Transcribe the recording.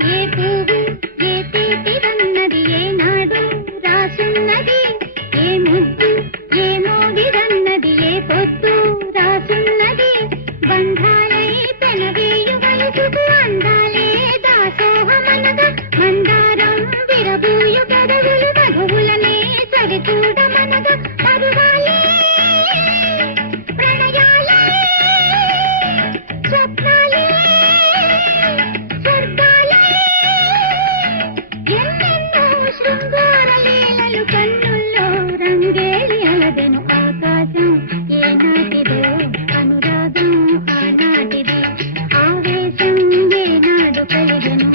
ఏ పువ్వు ఏ తీపిదన్నది ఏనాడు రాసున్నది, ఏ ముద్దు ఏ మోగిదన్నది ఏ పొద్దు రాసున్నది. బంధాలై పెనవేయు వయసుకు అందాలే దాసోహమనగా, మందారం విరబూయు పెదవులు మధువులనే సరిచూడమనగా. పరువాలే ప్రణయాలే స్వప్నాలే స్వర్గాలే ఎన్నెన్నో శృంగార లీలలు కన్నుల్లో రంగేలి అలదెను ఆకాశం. ఏనాటిదో అనురాగం ఆనాటిది, ఆవేశం ఏనాడు కలిగెను